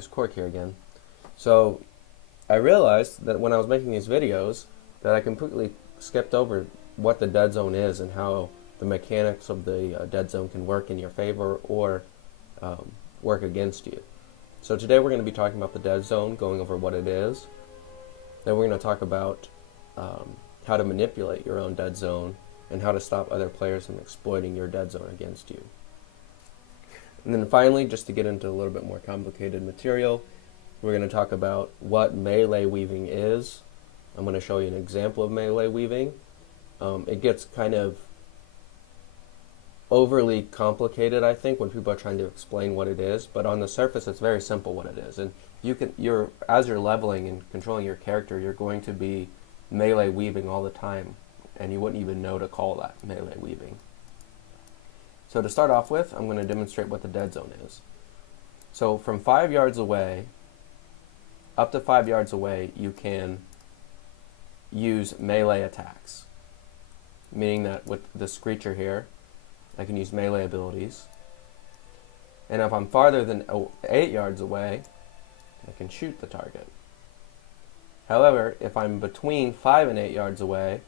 guys, Cork here again. So I realized that when I was making these videos that I completely skipped over what the dead zone is and how the mechanics of the dead zone can work in your favor or work against you. So today we're going to be talking about the dead zone, going over what it is. Then we're going to talk about how to manipulate your own dead zone and how to stop other players from exploiting your dead zone against you. And then finally, just to get into a little bit more complicated material, we're going to talk about what melee weaving is. I'm going to show you an example of melee weaving. It gets kind of overly complicated, I think, when people are trying to explain what it is, but on the surface it's very simple what it is. And as you're leveling and controlling your character, you're going to be melee weaving all the time, and you wouldn't even know to call that melee weaving. So to start off with, I'm going to demonstrate what the dead zone is. So from 5 yards away, up to 5 yards away, you can use melee attacks. Meaning that with this creature here, I can use melee abilities. And if I'm farther than 8 yards away, I can shoot the target. However, if I'm between 5 and 8 yards away,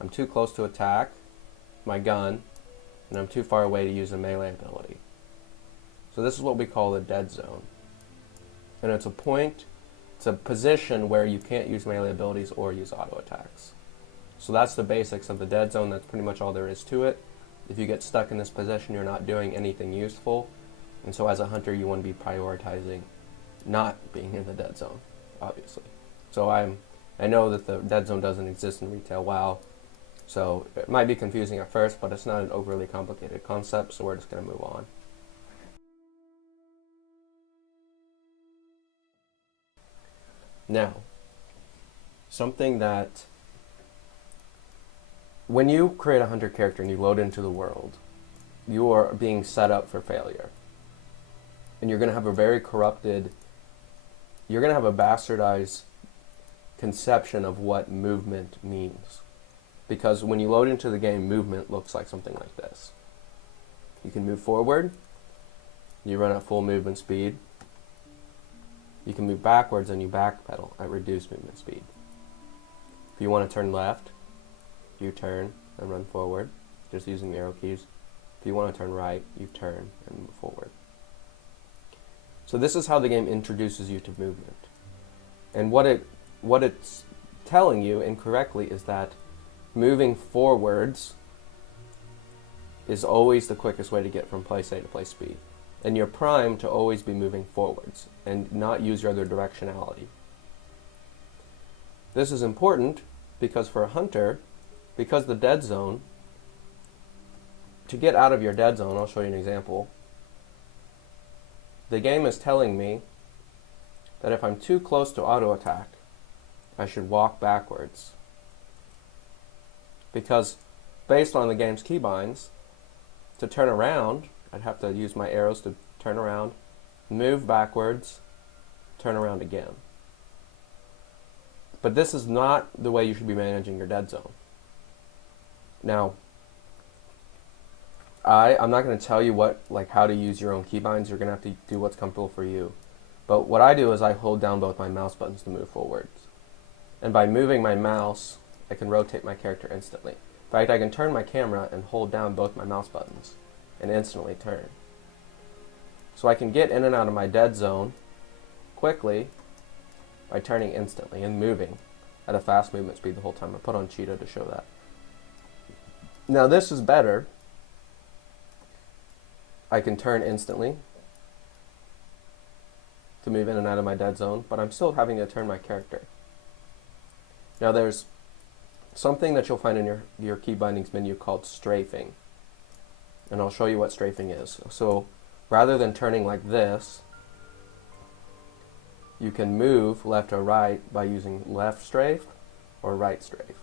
I'm too close to attack my gun, and I'm too far away to use a melee ability. So this is what we call the dead zone. And it's a position where you can't use melee abilities or use auto attacks. So that's the basics of the dead zone. That's pretty much all there is to it. If you get stuck in this position, you're not doing anything useful. And so as a hunter, you want to be prioritizing not being in the dead zone, obviously. So I know that the dead zone doesn't exist in retail WoW. So it might be confusing at first, but it's not an overly complicated concept, so we're just going to move on. Now, something that when you create a hunter character and you load into the world, you are being set up for failure. And you're going to have a very corrupted, you're going to have a bastardized conception of what movement means. Because when you load into the game, movement looks like something like this. You can move forward, you run at full movement speed. You can move backwards and you backpedal at reduced movement speed. If you want to turn left, you turn and run forward, just using the arrow keys. If you want to turn right, you turn and move forward. So this is how the game introduces you to movement. And what it's telling you incorrectly is that moving forwards is always the quickest way to get from place A to place B. And you're primed to always be moving forwards and not use your other directionality. This is important because for a hunter, because the dead zone, to get out of your dead zone, I'll show you an example. The game is telling me that if I'm too close to auto attack, I should walk backwards. Because based on the game's keybinds, to turn around, I'd have to use my arrows to turn around, move backwards, turn around again. But this is not the way you should be managing your dead zone. Now, I'm not going to tell you how to use your own keybinds. You're going to have to do what's comfortable for you. But what I do is I hold down both my mouse buttons to move forwards. And by moving my mouse, I can rotate my character instantly. In fact, I can turn my camera and hold down both my mouse buttons and instantly turn. So I can get in and out of my dead zone quickly by turning instantly and moving at a fast movement speed the whole time. I put on Cheetah to show that. Now this is better. I can turn instantly to move in and out of my dead zone, but I'm still having to turn my character. Now there's something that you'll find in your key bindings menu called strafing. And I'll show you what strafing is. So rather than turning like this, you can move left or right by using left strafe or right strafe.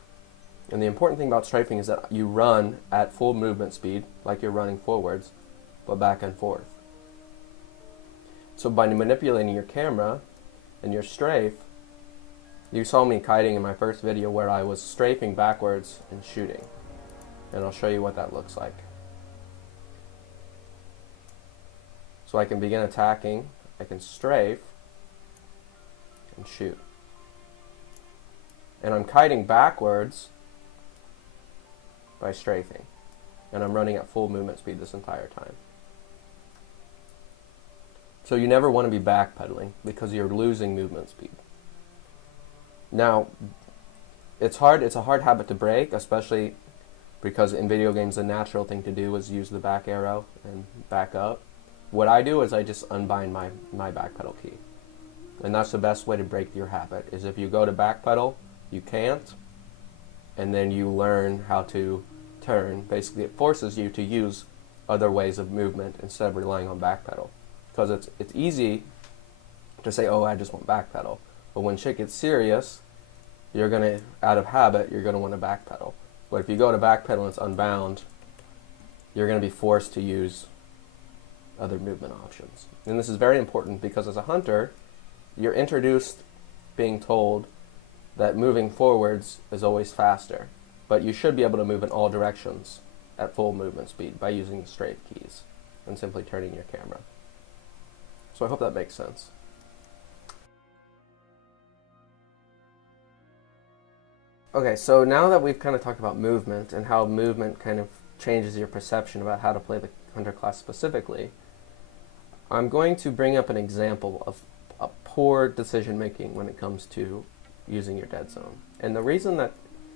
And the important thing about strafing is that you run at full movement speed, like you're running forwards, but back and forth. So by manipulating your camera and your strafe, you saw me kiting in my first video where I was strafing backwards and shooting. And I'll show you what that looks like. So I can begin attacking, I can strafe, and shoot. And I'm kiting backwards by strafing. And I'm running at full movement speed this entire time. So you never want to be backpedaling because you're losing movement speed. Now, it's a hard habit to break, especially because in video games the natural thing to do is use the back arrow and back up. What I do is I just unbind my backpedal key. And that's the best way to break your habit, is if you go to backpedal, you can't, and then you learn how to turn. Basically, it forces you to use other ways of movement instead of relying on backpedal. Because it's easy to say, oh, I just want backpedal. But when shit gets serious, you're going to, out of habit, you're going to want to backpedal. But if you go to backpedal and it's unbound, you're going to be forced to use other movement options. And this is very important because as a hunter, you're introduced being told that moving forwards is always faster. But you should be able to move in all directions at full movement speed by using the strafe keys and simply turning your camera. So I hope that makes sense. Okay, so now that we've kind of talked about movement and how movement kind of changes your perception about how to play the hunter class specifically, I'm going to bring up an example of a poor decision making when it comes to using your dead zone. And the reason that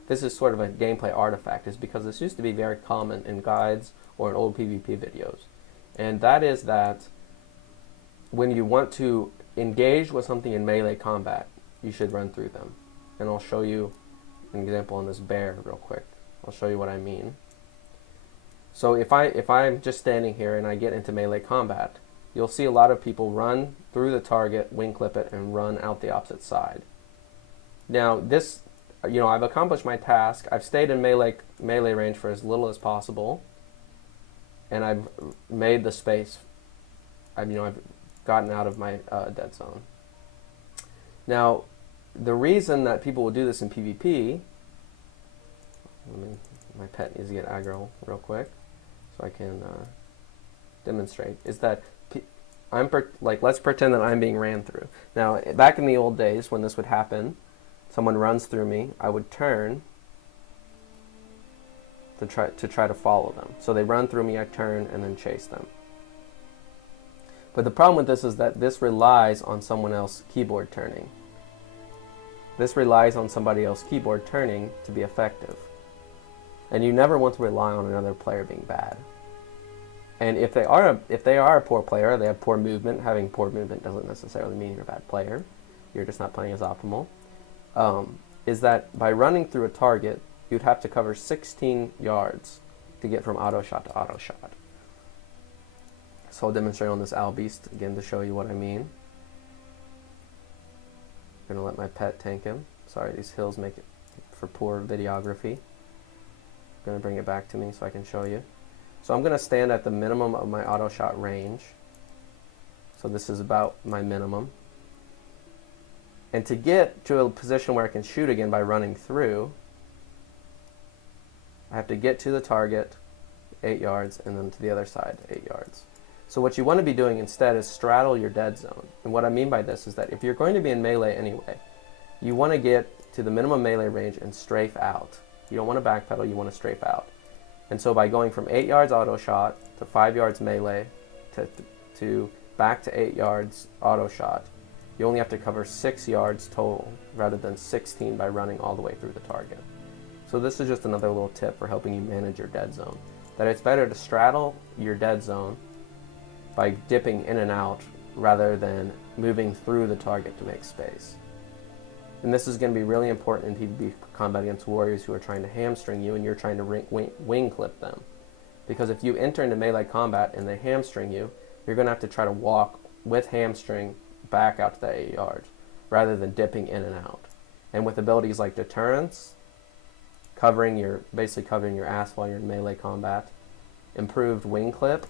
this is sort of a gameplay artifact is because this used to be very common in guides or in old PvP videos. And that is that when you want to engage with something in melee combat, you should run through them. And I'll show you an example on this bear real quick. I'll show you what I mean. So if I'm just standing here and I get into melee combat, you'll see a lot of people run through the target, wing clip it, and run out the opposite side. Now this, I've accomplished my task. I've stayed in melee range for as little as possible, and I've made the space. I've gotten out of my dead zone. Now, the reason that people will do this in PvP, my pet needs to get aggro real quick so I can demonstrate, is that let's pretend that I'm being ran through. Now, back in the old days when this would happen, someone runs through me, I would turn to try to follow them. So they run through me, I turn, and then chase them. But the problem with this is that this relies on someone else keyboard turning. This relies on somebody else keyboard turning to be effective. And you never want to rely on another player being bad. And if they are a poor player, they have poor movement. Having poor movement doesn't necessarily mean you're a bad player. You're just not playing as optimal. Is that by running through a target, you'd have to cover 16 yards to get from auto shot to auto shot. So I'll demonstrate on this owl beast again to show you what I mean. I'm gonna let my pet tank him. Sorry, these hills make it for poor videography. I'm gonna bring it back to me so I can show you. So I'm gonna stand at the minimum of my auto shot range. So this is about my minimum. And to get to a position where I can shoot again by running through, I have to get to the target 8 yards and then to the other side 8 yards. So what you want to be doing instead is straddle your dead zone. And what I mean by this is that if you're going to be in melee anyway, you want to get to the minimum melee range and strafe out. You don't want to backpedal, you want to strafe out. And so by going from 8 yards auto shot to 5 yards melee to back to 8 yards auto shot, you only have to cover 6 yards total rather than 16 by running all the way through the target. So this is just another little tip for helping you manage your dead zone. That it's better to straddle your dead zone by dipping in and out rather than moving through the target to make space. And this is going to be really important in PvP combat against warriors who are trying to hamstring you and you're trying to wing clip them. Because if you enter into melee combat and they hamstring you, you're going to have to try to walk with hamstring back out to the 8 yards rather than dipping in and out. And with abilities like deterrence, basically covering your ass while you're in melee combat, improved wing clip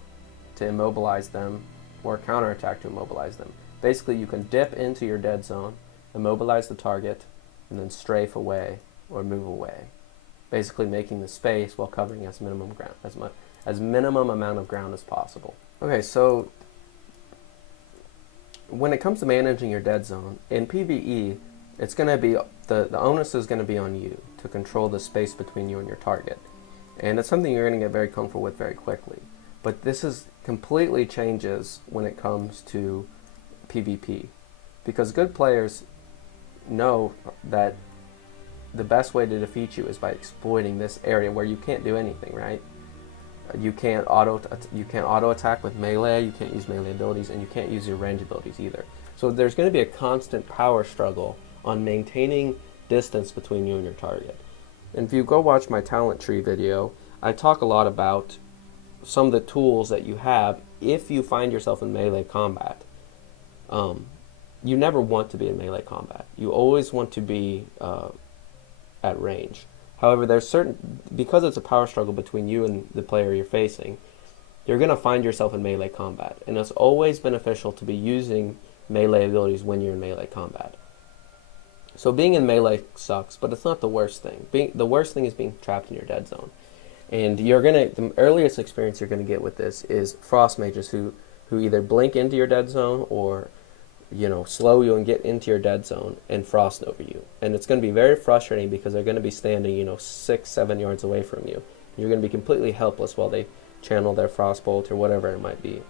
to immobilize them, or counterattack to immobilize them. Basically, you can dip into your dead zone, immobilize the target, and then strafe away or move away. Basically making the space while covering as minimum minimum amount of ground as possible. Okay, so when it comes to managing your dead zone in PvE, it's going to be the onus is going to be on you to control the space between you and your target, and it's something you're going to get very comfortable with very quickly. But this is completely changes when it comes to PvP, because good players know that the best way to defeat you is by exploiting this area where you can't do anything, right? You can't auto attack with melee, you can't use melee abilities, and you can't use your range abilities either. So there's going to be a constant power struggle on maintaining distance between you and your target. And if you go watch my talent tree video, I talk a lot about some of the tools that you have if you find yourself in melee combat. You never want to be in melee combat. You always want to be at range. However, because it's a power struggle between you and the player you're facing, you're going to find yourself in melee combat. And it's always beneficial to be using melee abilities when you're in melee combat. So being in melee sucks, but it's not the worst thing. The worst thing is being trapped in your dead zone. And the earliest experience you're going to get with this is frost mages who either blink into your dead zone or slow you and get into your dead zone and frost over you. And it's going to be very frustrating because they're going to be standing 6-7 yards away from you. You're going to be completely helpless while they channel their frostbolt or whatever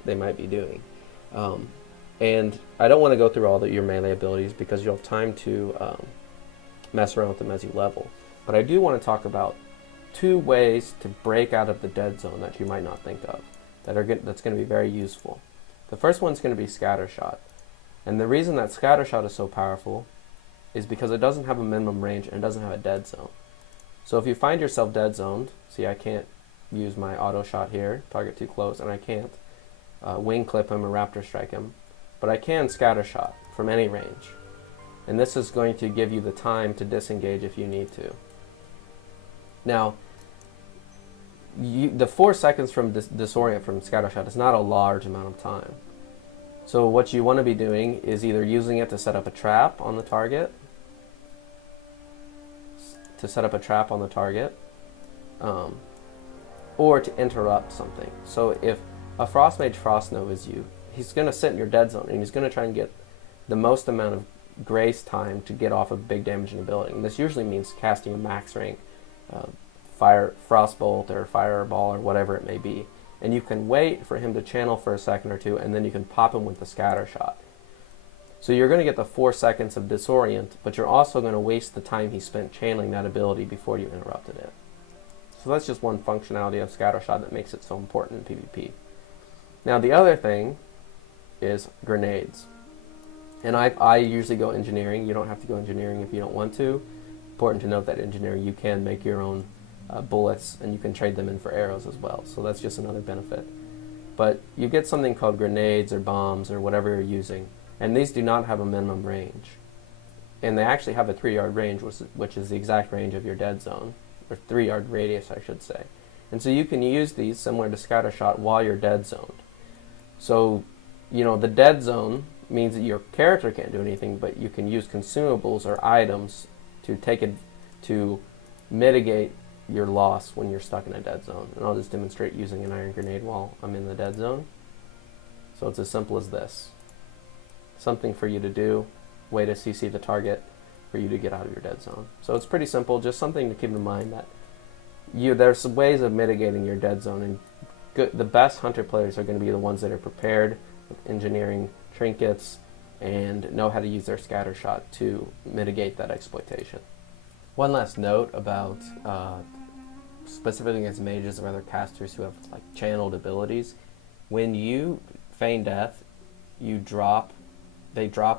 they might be doing. And I don't want to go through all your melee abilities because you'll have time to mess around with them as you level. But I do want to talk about 2 ways to break out of the dead zone that you might not think of that's going to be very useful. The first one's going to be scattershot. And the reason that scattershot is so powerful is because it doesn't have a minimum range and it doesn't have a dead zone. So if you find yourself dead zoned, see, I can't use my auto shot here, target too close, and I can't wing clip him or raptor strike him, but I can scattershot from any range. And this is going to give you the time to disengage if you need to. Now, the 4 seconds from disorient from scattershot is not a large amount of time. So what you want to be doing is either using it to set up a trap on the target, or to interrupt something. So if a frost mage frost nova's you, he's going to sit in your dead zone and he's going to try and get the most amount of grace time to get off of big damage in a building. And this usually means casting a max rank frostbolt or fireball or whatever it may be. And you can wait for him to channel for a second or 2, and then you can pop him with the scatter shot. So you're going to get the 4 seconds of disorient, but you're also going to waste the time he spent channeling that ability before you interrupted it. So that's just one functionality of scatter shot that makes it so important in PvP. Now the other thing is grenades. And I usually go engineering. You don't have to go engineering if you don't want to. Important to note that engineering, you can make your own bullets, and you can trade them in for arrows as well. So that's just another benefit. But you get something called grenades or bombs or whatever you're using, and these do not have a minimum range. And they actually have a 3-yard range, which is the exact range of your dead zone, or 3-yard radius, I should say. And so you can use these similar to scattershot while you're dead zoned. So, the dead zone means that your character can't do anything, but you can use consumables or items to mitigate your loss when you're stuck in a dead zone. And I'll just demonstrate using an iron grenade while I'm in the dead zone. So it's as simple as this. Something for you to do, way to CC the target for you to get out of your dead zone. So it's pretty simple, just something to keep in mind that there's some ways of mitigating your dead zone, and the best hunter players are going to be the ones that are prepared with engineering trinkets and know how to use their scatter shot to mitigate that exploitation. One last note about specifically against mages or other casters who have channeled abilities. When you feign death, they drop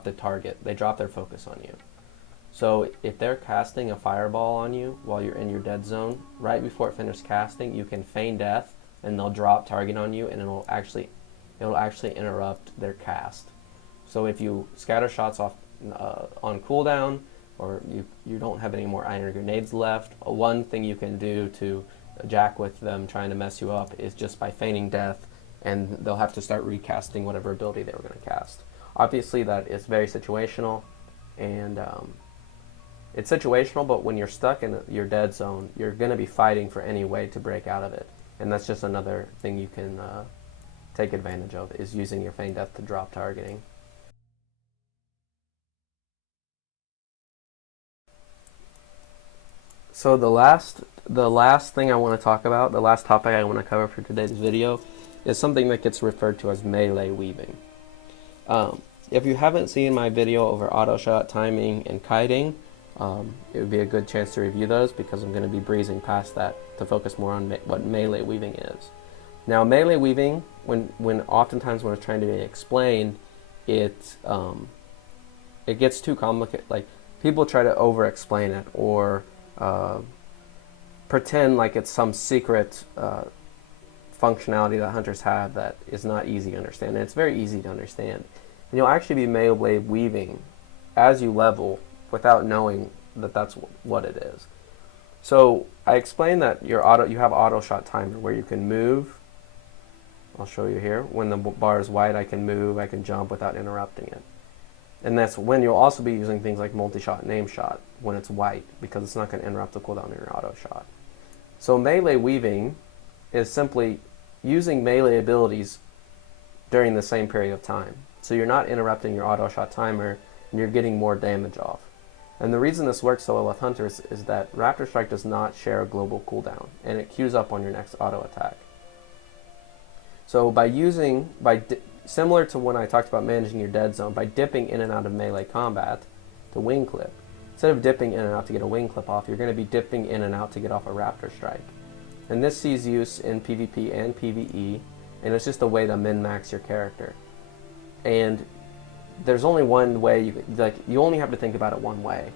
the target. They drop their focus on you. So if they're casting a fireball on you while you're in your dead zone, right before it finishes casting, you can feign death and they'll drop target on you, and it'll actually interrupt their cast. So if you scatter shots off on cooldown, or you don't have any more iron grenades left, one thing you can do to jack with them trying to mess you up is just by feigning death, and they'll have to start recasting whatever ability they were going to cast. Obviously that is very situational, and it's situational, but when you're stuck in your dead zone, you're going to be fighting for any way to break out of it. And that's just another thing you can take advantage of, is using your feign death to drop targeting. So the last thing I want to talk about, the last topic I want to cover for today's video, is something that gets referred to as melee weaving. If you haven't seen my video over auto shot, timing, and kiting, it would be a good chance to review those because I'm going to be breezing past that to focus more on what melee weaving is. Now, melee weaving, when oftentimes when it's trying to be explained, it gets too complicated. Like, people try to over-explain it or pretend like it's some secret functionality that hunters have that is not easy to understand. And it's very easy to understand. And you'll actually be melee weaving as you level without knowing that that's what it is. So I explained that you have auto shot timer where you can move. I'll show you here. When the bar is white, I can move, I can jump without interrupting it. And that's when you'll also be using things like multi-shot and aim shot when it's white, because it's not going to interrupt the cooldown in your auto shot. So melee weaving is simply using melee abilities during the same period of time. So you're not interrupting your auto shot timer and you're getting more damage off. And the reason this works so well with hunters is that Raptor Strike does not share a global cooldown, and it queues up on your next auto attack. So similar to when I talked about managing your dead zone, by dipping in and out of melee combat to wing clip, instead of dipping in and out to get a wing clip off, you're going to be dipping in and out to get off a Raptor Strike. And this sees use in PvP and PvE, and it's just a way to min-max your character. And there's only one way, you only have to think about it one way.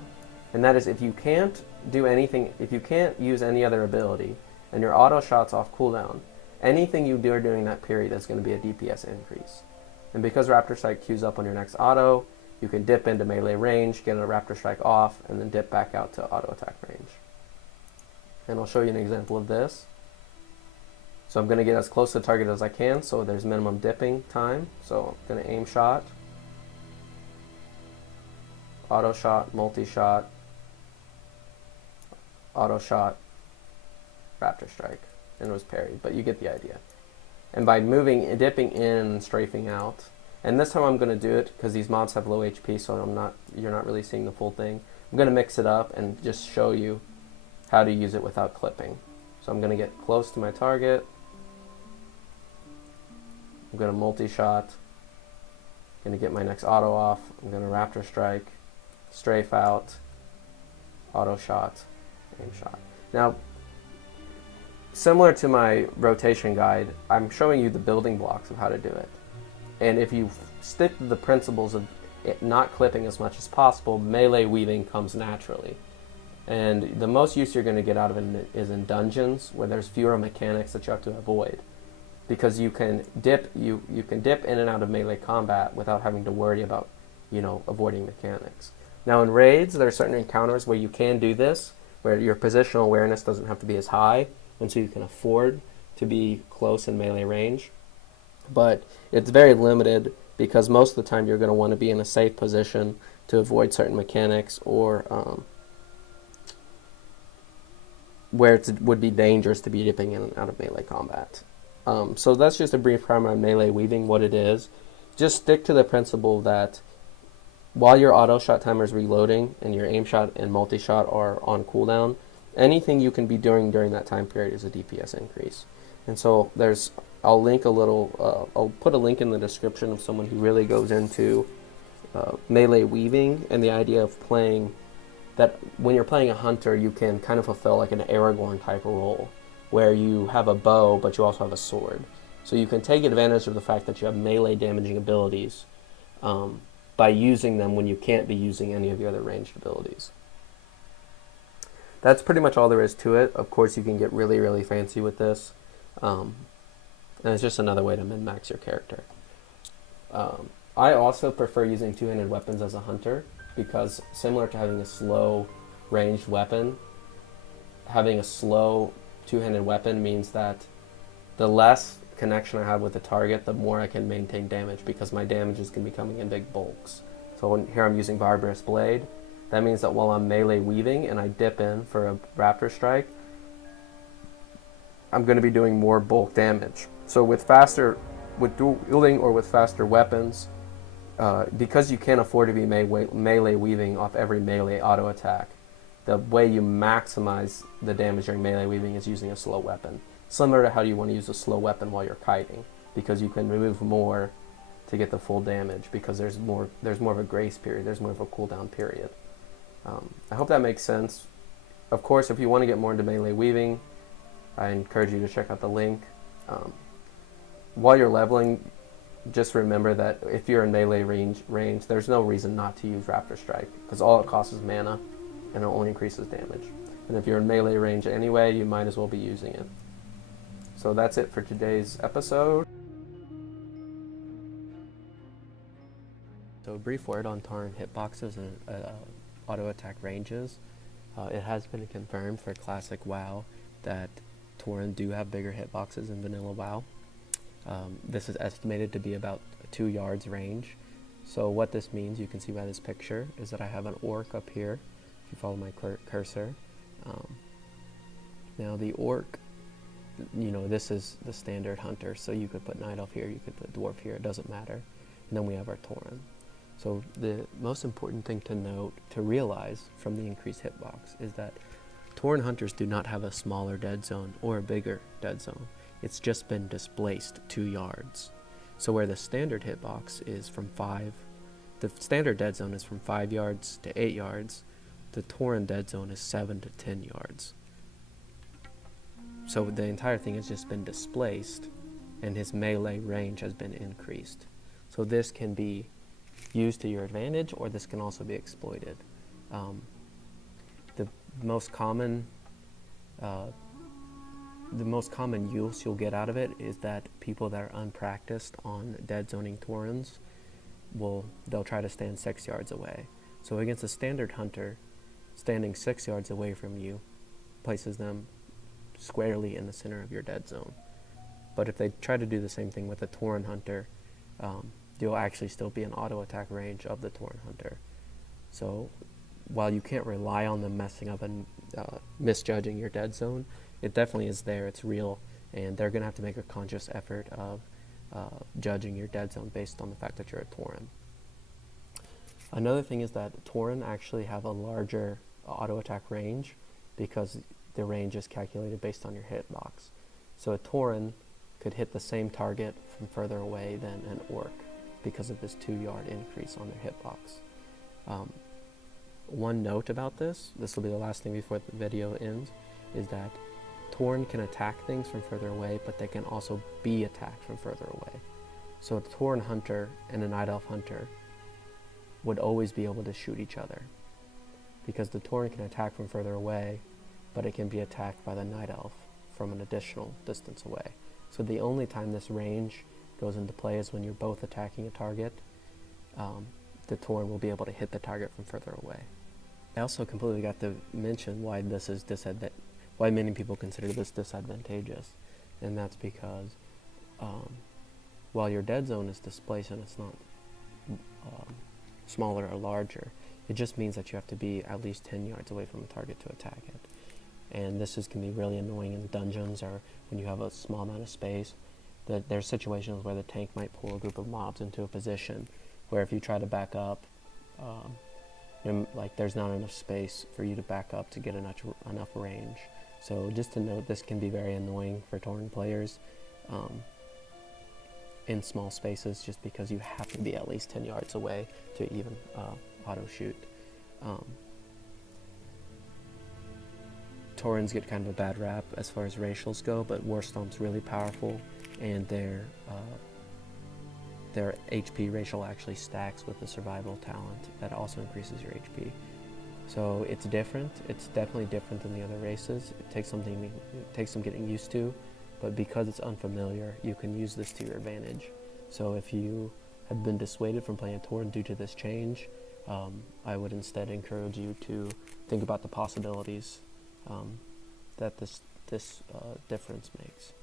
And that is, if you can't do anything, if you can't use any other ability, and your auto shot's off cooldown, anything you do during that period is going to be a DPS increase. And because Raptor Strike queues up on your next auto, you can dip into melee range, get a Raptor Strike off, and then dip back out to auto attack range. And I'll show you an example of this. So I'm going to get as close to the target as I can, so there's minimum dipping time. So I'm going to aim shot, auto shot, multi-shot, auto shot, Raptor Strike. And it was parried, but you get the idea. And by dipping in and strafing out, and this time I'm going to do it because these mobs have low HP, so you're not really seeing the full thing. I'm going to mix it up and just show you how to use it without clipping. So I'm going to get close to my target. I'm going to multi-shot. I'm going to get my next auto off. I'm going to Raptor Strike, strafe out, auto shot, aim shot. Now, similar to my rotation guide, I'm showing you the building blocks of how to do it. And if you stick to the principles of it not clipping as much as possible, melee weaving comes naturally. And the most use you're going to get out of it is in dungeons where there's fewer mechanics that you have to avoid. Because you can dip in and out of melee combat without having to worry about, avoiding mechanics. Now in raids, there are certain encounters where you can do this, where your positional awareness doesn't have to be as high, and so you can afford to be close in melee range. But it's very limited because most of the time you're going to want to be in a safe position to avoid certain mechanics or where it would be dangerous to be dipping in and out of melee combat. So that's just a brief primer on melee weaving, what it is. Just stick to the principle that while your auto shot timer is reloading and your aim shot and multi-shot are on cooldown, anything you can be doing during that time period is a DPS increase. And so I'll put a link in the description of someone who really goes into melee weaving and the idea of playing that when you're playing a hunter, you can kind of fulfill like an Aragorn type of role where you have a bow, but you also have a sword. So you can take advantage of the fact that you have melee damaging abilities by using them when you can't be using any of your other ranged abilities. That's pretty much all there is to it. Of course, you can get really, really fancy with this. And it's just another way to min-max your character. I also prefer using two-handed weapons as a hunter because similar to having a slow ranged weapon, having a slow two-handed weapon means that the less connection I have with the target, the more I can maintain damage because my damage is going to be coming in big bulks. So here I'm using Barbarous Blade. That means that while I'm melee weaving and I dip in for a Raptor Strike, I'm going to be doing more bulk damage. So with dual wielding or with faster weapons, because you can't afford to be melee weaving off every melee auto attack, the way you maximize the damage during melee weaving is using a slow weapon. Similar to how you want to use a slow weapon while you're kiting, because you can remove more to get the full damage, because there's more of a grace period, there's more of a cooldown period. I hope that makes sense. Of course, if you want to get more into melee weaving, I encourage you to check out the link. While you're leveling, just remember that if you're in melee range, there's no reason not to use Raptor Strike, because all it costs is mana, and it only increases damage. And if you're in melee range anyway, you might as well be using it. So that's it for today's episode. So a brief word on Tauren hitboxes and auto attack ranges. It has been confirmed for Classic WoW that Tauren do have bigger hitboxes than vanilla WoW. This is estimated to be about 2 yards range. So what this means, you can see by this picture, is that I have an orc up here, if you follow my cursor. Now the orc, this is the standard hunter, so you could put night elf here, you could put dwarf here, it doesn't matter. And then we have our Tauren. So the most important thing to note, to realize from the increased hitbox, is that Tauren hunters do not have a smaller dead zone or a bigger dead zone. It's just been displaced 2 yards. So where the standard hitbox is from 5, the standard dead zone is from 5 yards to 8 yards, the Tauren dead zone is 7 to 10 yards. So the entire thing has just been displaced, and his melee range has been increased. So this can be used to your advantage, or this can also be exploited. The most common use you'll get out of it is that people that are unpracticed on dead zoning Taurens they'll try to stand 6 yards away. So against a standard hunter, standing 6 yards away from you places them squarely in the center of your dead zone. But if they try to do the same thing with a Tauren hunter, you'll actually still be in auto attack range of the Tauren hunter. So while you can't rely on them messing up and misjudging your dead zone, it definitely is there, it's real, and they're going to have to make a conscious effort of judging your dead zone based on the fact that you're a Tauren. Another thing is that Tauren actually have a larger auto attack range because the range is calculated based on your hitbox. So a Tauren could hit the same target from further away than an orc because of this 2 yard increase on their hitbox. One note about this will be the last thing before the video ends, is that Tauren can attack things from further away, but they can also be attacked from further away. So a Tauren hunter and a night elf hunter would always be able to shoot each other, because the Tauren can attack from further away, but it can be attacked by the night elf from an additional distance away. So the only time this range goes into play is when you're both attacking a target. The Tauren will be able to hit the target from further away. I also completely got to mention why this is why many people consider this disadvantageous, and that's because while your dead zone is displaced and it's not smaller or larger, it just means that you have to be at least 10 yards away from a target to attack it. And this can be really annoying in dungeons or when you have a small amount of space. There's situations where the tank might pull a group of mobs into a position where if you try to back up, there's not enough space for you to back up to get enough range. So just to note, this can be very annoying for Tauren players in small spaces, just because you have to be at least 10 yards away to even auto shoot. Taurens get kind of a bad rap as far as racials go, but Warstomp's really powerful, and their HP racial actually stacks with the survival talent that also increases your HP. So it's different. It's definitely different than the other races. It takes some getting used to, but because it's unfamiliar, you can use this to your advantage. So if you have been dissuaded from playing Tauren due to this change, I would instead encourage you to think about the possibilities that this difference makes.